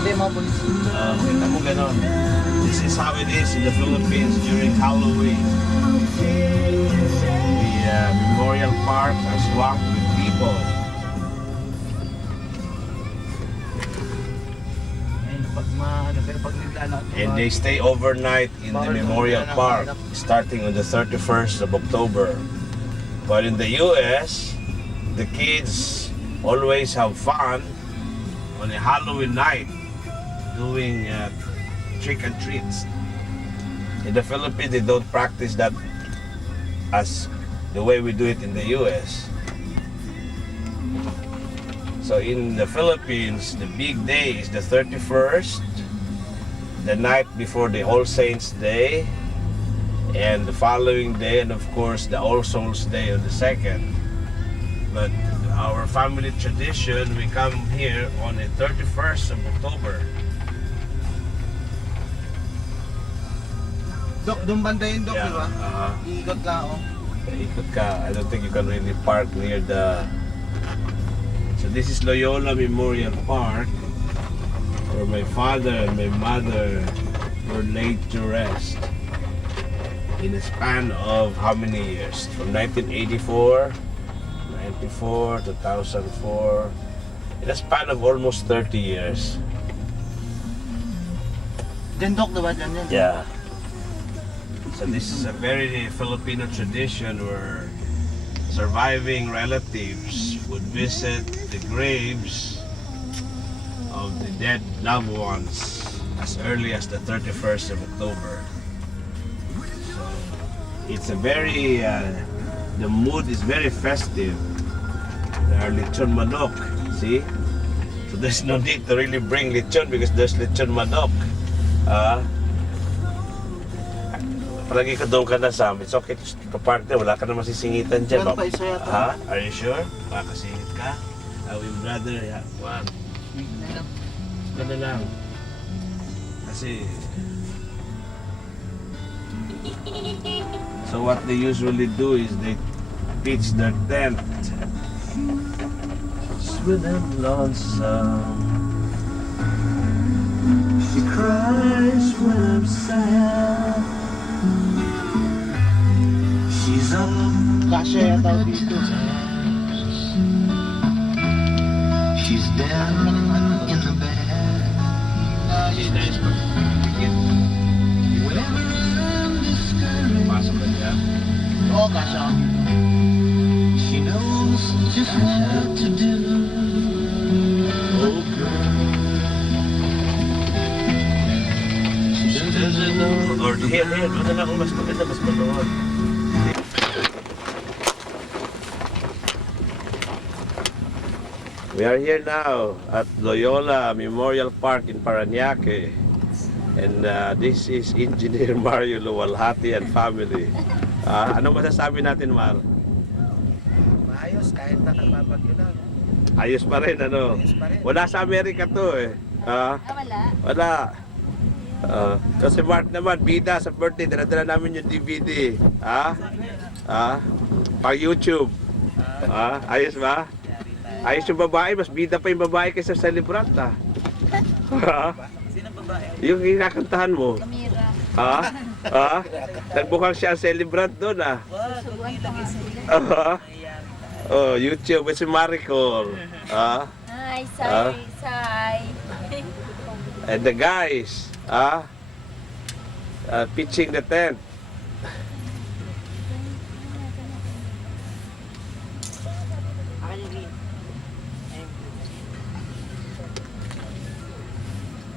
Sabi mga polis. Kita mo ganon. This is how it is in the Philippines during Halloween. The Memorial Park are swamped with people. And they stay overnight in the Memorial Park starting on the 31st of October. But in the US, the kids always have fun on a Halloween night doing trick and treats. In the Philippines, they don't practice that as the way we do it in the US. So in the Philippines, the big day is the 31st, the night before the All Saints Day, and the following day, and of course the All Souls Day on the 2nd. But our family tradition, we come here on the 31st of October. Dok, doon banda yun, Dok, Yeah, di ba? Iikot lang ako. Ikot ka. I don't think you can really park near the... So this is Loyola Memorial Park, where my father and my mother were laid to rest in a span of how many years? From 1984, 94, 2004, in a span of almost 30 years. Diyan, Dok, di ba? Diyan yun. Yeah. So this is a very Filipino tradition where surviving relatives would visit the graves of the dead loved ones as early as the 31st of October. So it's a very, the mood is very festive. There are lechon manok, see? So there's no need to really bring lechon because there's lechon manok. Palagi ka doon ka na, Sam. It's okay to park there. Wala ka na masisingitan dyan. Meron pa isa yata. Ha? Are you sure? Makakasingit ka? I will brother, yeah. One. Ganda lang. Kasi... So what they usually do is they pitch their tent. With them lonesome. She cries when I'm sad. She's up. Kasya yata dito. She's down in the bed. She's nice, but whenever I'm discouraged, pasok ka dyan. Oo, kasya. She knows just what to do. Oh, girl. She doesn't know. Or here, doon na lang kung mas maganda, mas maluwag. We are here now at Loyola Memorial Park in Parañaque, and this is Engineer Mario Luwalhati and family. Ano masasabi natin, Mar? Maayos, kahit na nagbabagyo lang. Ayos pa rin, ano? Ayos pa rin. Wala sa Amerika to eh. Wala. Wala. Kasi Mark naman, bida sa birthday, dala-dala namin yung DVD. Pang YouTube. Ayos ba? Ayos yung babae, mas bida pa yung babae kaysa sa celebrant, Sino babae? Yung kinakantahan mo. Kamira. Nagbukhang siya ang celebrant doon, Susubuan pa nga sila. YouTube, si Maricol. Hi, Sai. Sai. And the guys, pitching the tent.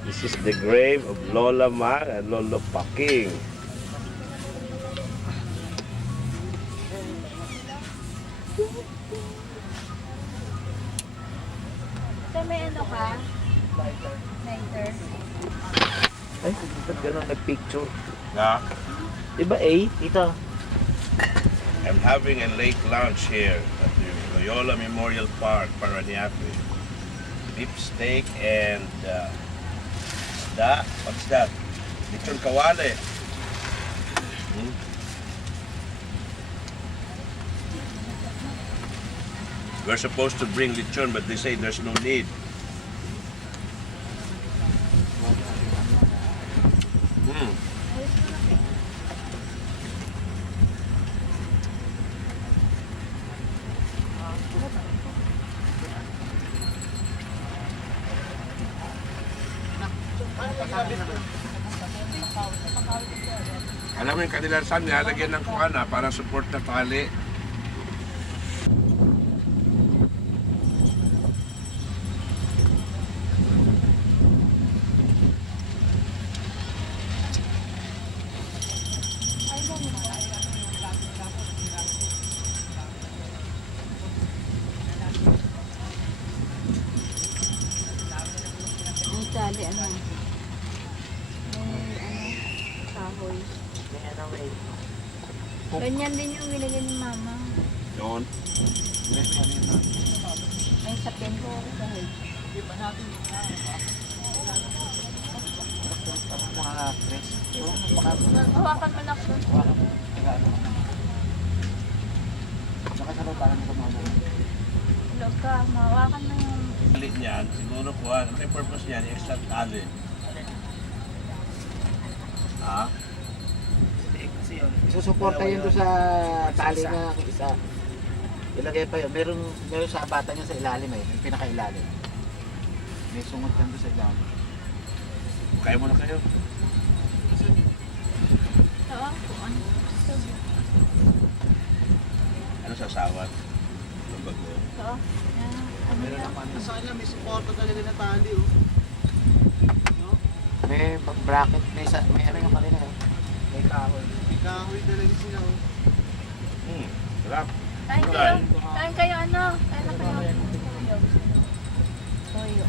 This is the grave of Lola Mar and Lolo Paking. So, may ano ka? Lighter. Ay, ba't gano'n nag-picture? Now, Diba A? Dito. I'm having a late lunch here at the Loyola Memorial Park, Parañaque. Beef steak and what's that? Lechon kawale. We're supposed to bring lechon, but they say there's no need. Alam mo yung kanilang saan, nilalagyan ng kuana para support na tali. May tali, ano? May, kahoy. Ganyan din yung binili ni Mama. Yun. May sapin ko kahit. Mga press. Hawakan mo na ko. Saka sa loob parang kumama. Log ka, mahawakan mo yung... Tali niyan, siguro kuha, may purpose niyan, extra tali. Ha? Isusuporta yun doon sa tali na isa. Ilagay pa yun. Meron sa bata niya sa ilalim eh. Yung pinakailalim. May sungot yan doon sa ilalim. Kaya mo na kayo. Oo, kung ano. Ano sasawat? Ano bago? Oo. Ano yan? Sa kanya may suporta talaga na tali oh. May bracket, may ano yung kanina eh. May kahoy. May kahoy talaga sila oh. Sarap. Kain kayo. Kain kayo ano? Kain na kayo. Toyo.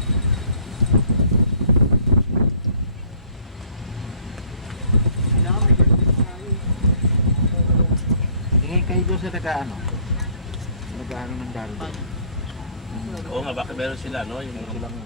Tingin kayo doon sa nag-ano ng dalo. Oo nga, bakit meron sila, no? Yung Silang